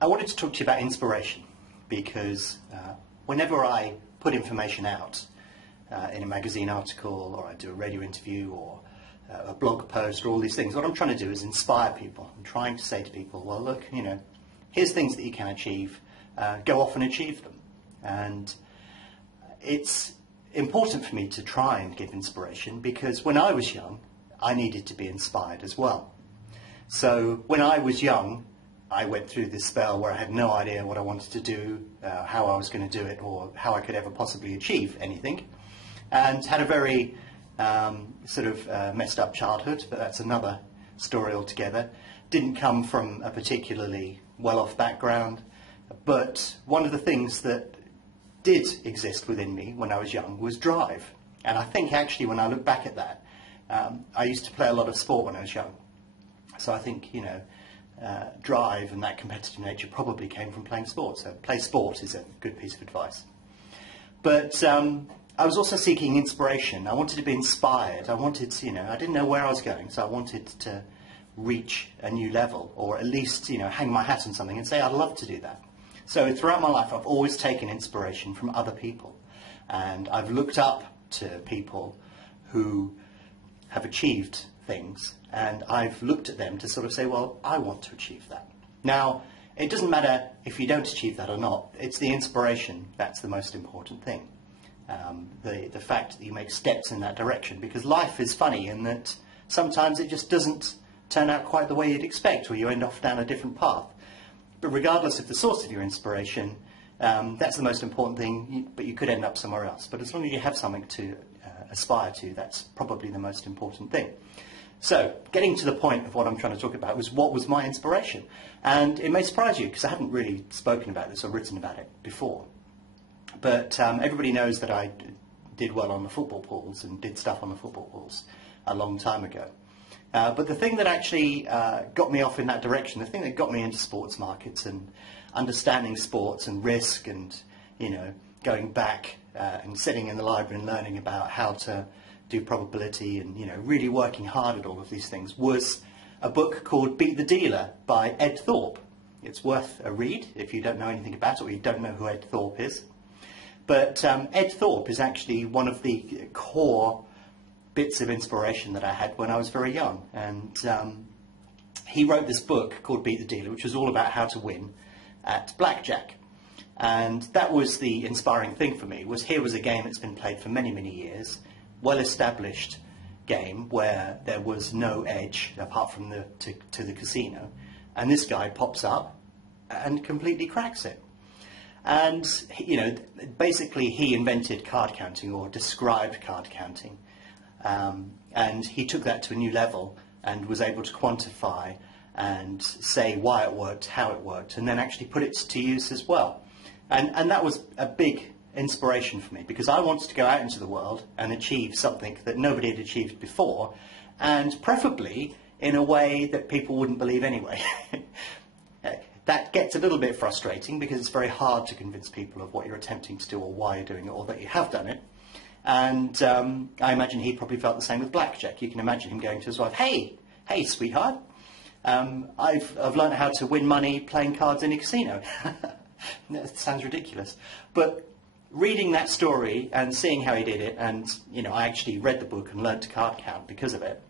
I wanted to talk to you about inspiration because whenever I put information out in a magazine article, or I do a radio interview, or a blog post, or all these things, what I'm trying to do is inspire people. I'm trying to say to people, well, look, you know, here's things that you can achieve. Go off and achieve them. And it's important for me to try and give inspiration because when I was young, I needed to be inspired as well. So when I was young, I went through this spell where I had no idea what I wanted to do, how I was going to do it, or how I could ever possibly achieve anything, and had a very messed up childhood, but that's another story altogether. Didn't come from a particularly well-off background, but one of the things that did exist within me when I was young was drive. And I think actually when I look back at that, I used to play a lot of sport when I was young. So I think, you know, drive and that competitive nature probably came from playing sport. So play sport is a good piece of advice. But I was also seeking inspiration. I wanted to be inspired. I wanted to, you know, I didn't know where I was going, so I wanted to reach a new level, or at least, you know, hang my hat on something and say I'd love to do that. So throughout my life I've always taken inspiration from other people, and I've looked up to people who have achieved things, and I've looked at them to sort of say, well, I want to achieve that. Now, it doesn't matter if you don't achieve that or not, it's the inspiration that's the most important thing. The fact that you make steps in that direction, because life is funny in that sometimes it just doesn't turn out quite the way you'd expect, or you end off down a different path. But regardless of the source of your inspiration, that's the most important thing, but you could end up somewhere else. But as long as you have something to aspire to, that's probably the most important thing. So, getting to the point of what I'm trying to talk about was what was my inspiration. And it may surprise you, because I hadn't really spoken about this or written about it before. But everybody knows that I did well on the football pools and did stuff on the football pools a long time ago. But the thing that actually got me off in that direction, the thing that got me into sports markets and understanding sports and risk and, you know, going back and sitting in the library and learning about how to do probability and, you know, really working hard at all of these things was a book called Beat the Dealer by Ed Thorpe. It's worth a read if you don't know anything about it or you don't know who Ed Thorpe is. But Ed Thorpe is actually one of the core bits of inspiration that I had when I was very young. And he wrote this book called Beat the Dealer, which was all about how to win at blackjack. And that was the inspiring thing for me, was here was a game that's been played for many, many years, well-established game where there was no edge apart from to the casino. And this guy pops up and completely cracks it. And, you know, basically he invented card counting, or described card counting. And he took that to a new level and was able to quantify and say why it worked, how it worked, and then actually put it to use as well. And that was a big inspiration for me, because I wanted to go out into the world and achieve something that nobody had achieved before, and preferably in a way that people wouldn't believe anyway. That gets a little bit frustrating because it's very hard to convince people of what you're attempting to do or why you're doing it or that you have done it. And I imagine he probably felt the same with blackjack. You can imagine him going to his wife, hey, sweetheart, I've learned how to win money playing cards in a casino. That sounds ridiculous. But reading that story and seeing how he did it, and, you know, I actually read the book and learned to card count because of it,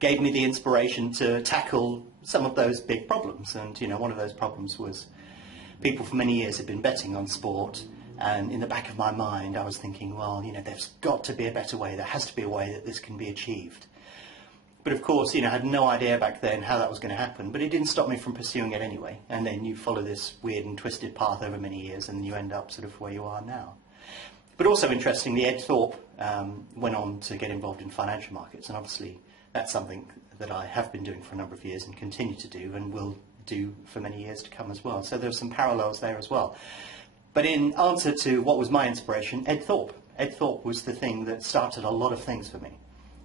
gave me the inspiration to tackle some of those big problems. And, you know, one of those problems was people for many years had been betting on sport, and in the back of my mind I was thinking, well, you know, there's got to be a better way, there has to be a way that this can be achieved. But of course, you know, I had no idea back then how that was going to happen, but it didn't stop me from pursuing it anyway. And then you follow this weird and twisted path over many years, and you end up sort of where you are now. But also interestingly, Ed Thorpe went on to get involved in financial markets, and obviously that's something that I have been doing for a number of years and continue to do and will do for many years to come as well. So there's some parallels there as well. But in answer to what was my inspiration, Ed Thorpe. Ed Thorpe was the thing that started a lot of things for me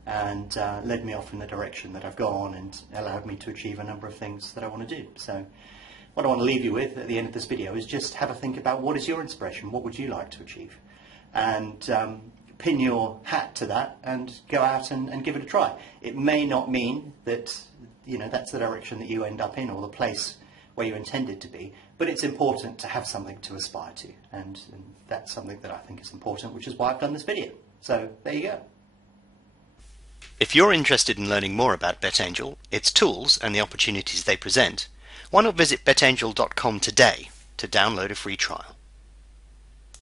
and led me off in the direction that I've gone and allowed me to achieve a number of things that I want to do. So what I want to leave you with at the end of this video is just have a think about what is your inspiration, what would you like to achieve? And pin your hat to that and go out and give it a try. It may not mean that, you know, that's the direction that you end up in or the place where you're intended to be, but it's important to have something to aspire to, and that's something that I think is important, which is why I've done this video. So there you go. If you're interested in learning more about BetAngel, its tools and the opportunities they present, why not visit betangel.com today to download a free trial.